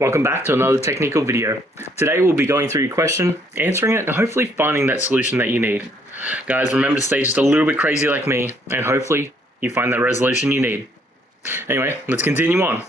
Welcome back to another technical video. Today we'll be going through your question, answering it, and hopefully finding that solution that you need. Guys, remember to stay just a little bit crazy like me, and hopefully you find that resolution you need. Anyway, let's continue on.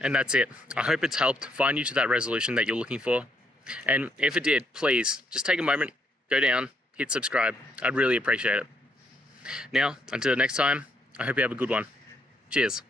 And that's it. I hope it's helped find you to that resolution that you're looking for. And if it did, please just take a moment, go down, hit subscribe. I'd really appreciate it. Now, until next time, I hope you have a good one. Cheers.